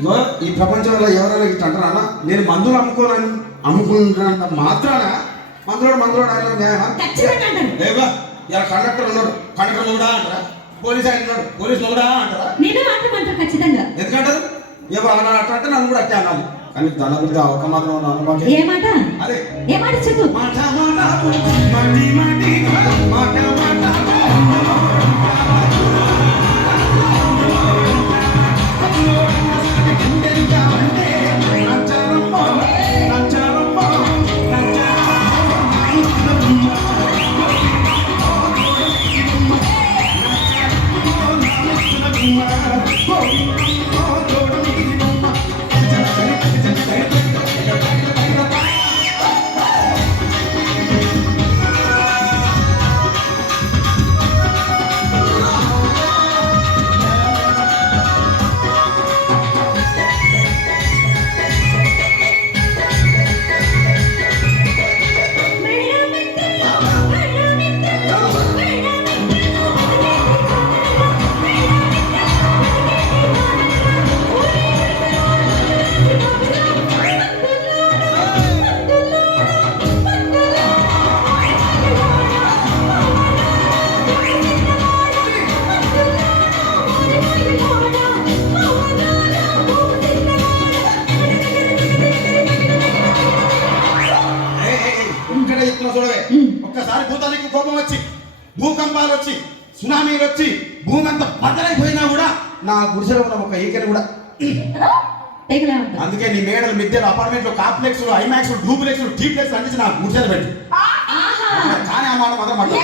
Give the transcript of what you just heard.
ఇగో ఈ ప్రపంచంలో ఎవరైనా ఇట్లా అంటారా అన్న, నేను మందులు అమ్ముకుంటున్నంత మాత్రాన మందులోడు ఆయన న్యాయమా? లేవా ఇలా కండక్టర్ ఉన్నాడు, కండక్టర్ మొగుడా అంటారా? పోలీస్ ఆయన ఉన్నాడు, పోలీస్ మొగుడా అంటారా? ఖచ్చితంగా ఎందుకంటారు? ఎవరు అలా అంటే నన్ను కూడా అట్టే అనాలి. కానీ దాని గురించి ఒక మాత్రం ఏ మాట? అదే ఏ మాట చెప్పు. మాట మాటి మాటి మాట ఒక్కసారి భూతానికి కోపం వచ్చి, భూకంపాలు వచ్చి, సునామీలు వచ్చి, భూమి అంతా బద్దలైపోయినా కూడా నా గుడిసెలో ఉన్న ఒక ఈకని కూడా. అందుకే నీ మేడలు, మిద్దెలు, అపార్ట్మెంట్లు, కాంప్లెక్స్లు, ఐమాక్స్లు, డూప్లెక్స్లు, డీప్లెక్స్లు అందించి నా గుడిసెలు పెట్టి. కానీ ఆ మాట మాత్రం